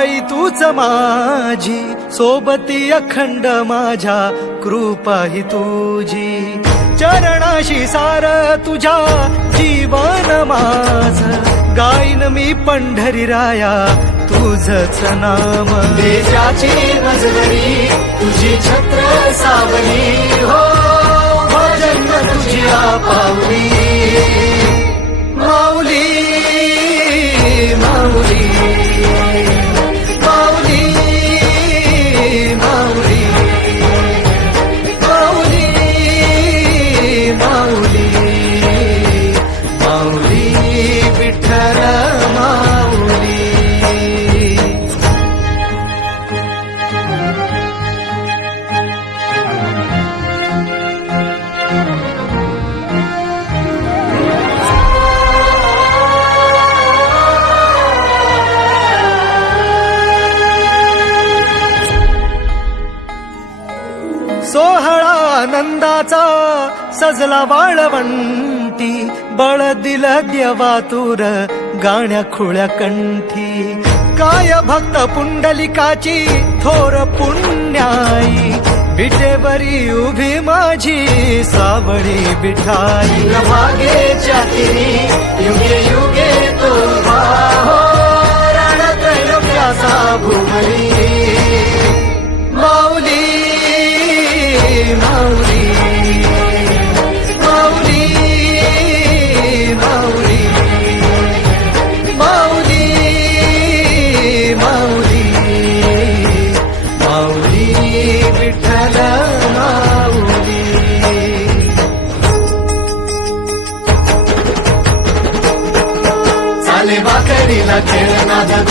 आई तूच माझी सोबती अखंड माझ्या कृपा ही तुझी. चरणाशी सार तुझ्या जीवन माझ. गाईन मी पंढरी राया तुझच नाम. देशाची नजरी तुझी छत्र सावली. हो, हो भजन तुझी पावली गाजला वाळवंटी बळ दिल देवातूर गाण्या खुळ्या कंठी. काय भक्त पुंडलिकाची थोर पुण्याई. विटेवरी उभी माझी सावळी बिठाई. मागे युगे युगे तो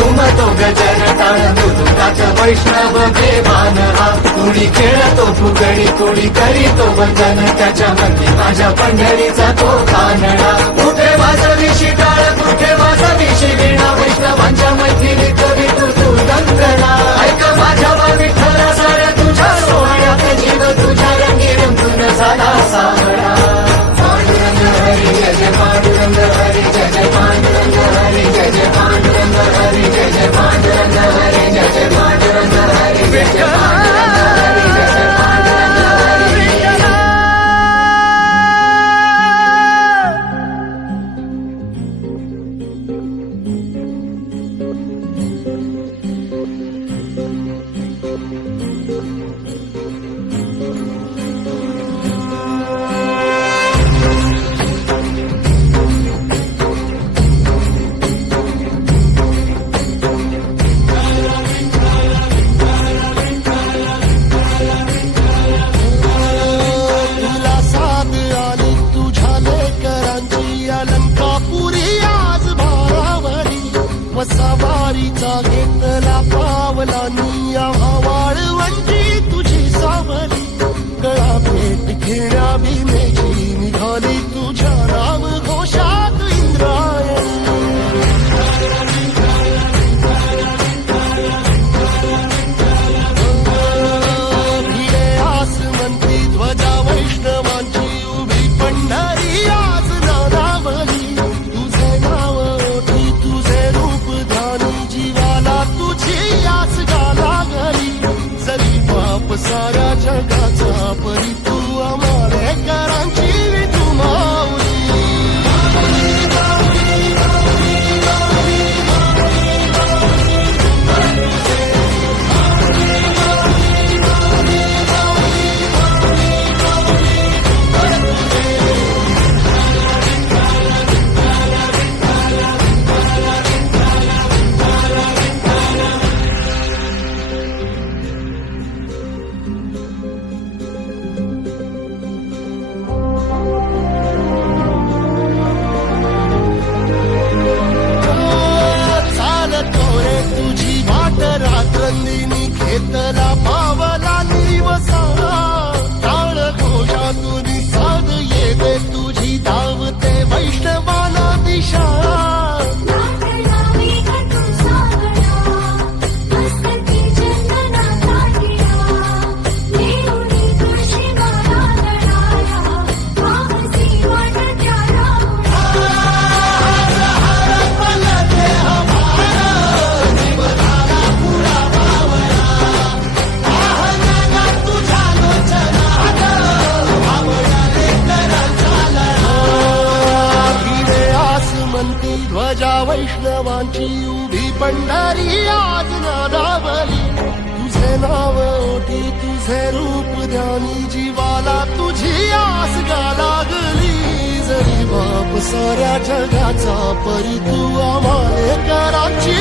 घुमतो गजर टाळ दुधाचा वैष्णव देवान हा कुणी खेळतो फुगडी कुणी करीतो वंदन. त्याच्या मध्ये माझ्या पंढरीचा तो वैष्णवांची उभी पंढरी आज नादावली. तुझे नाव ओठी तुझे रूप ध्यानी जीवाला तुझी आस गा लागली. जरी बाप साऱ्या जगाचा परी तू आम्हाला कराची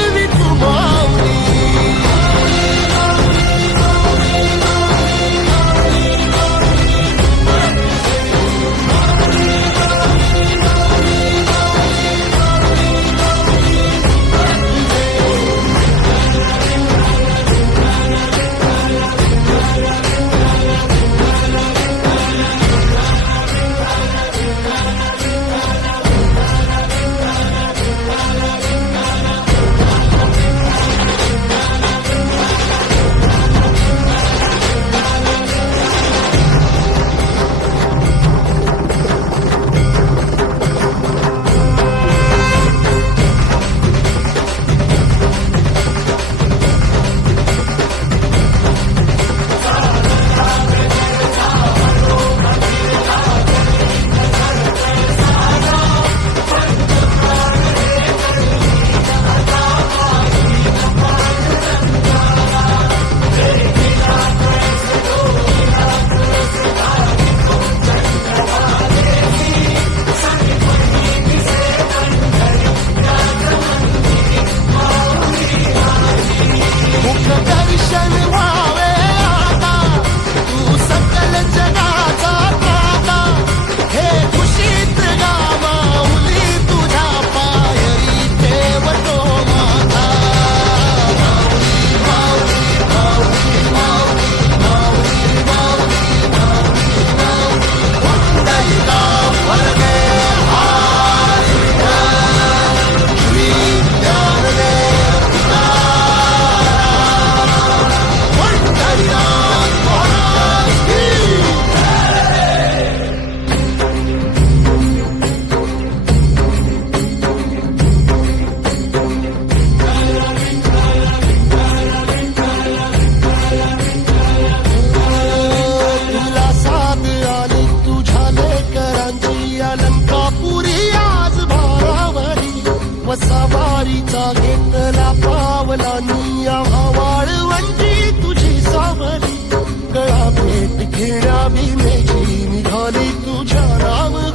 वाळवंटी तुझी सावली गळा भेट खेळा मी निघाली तुझ्या नाव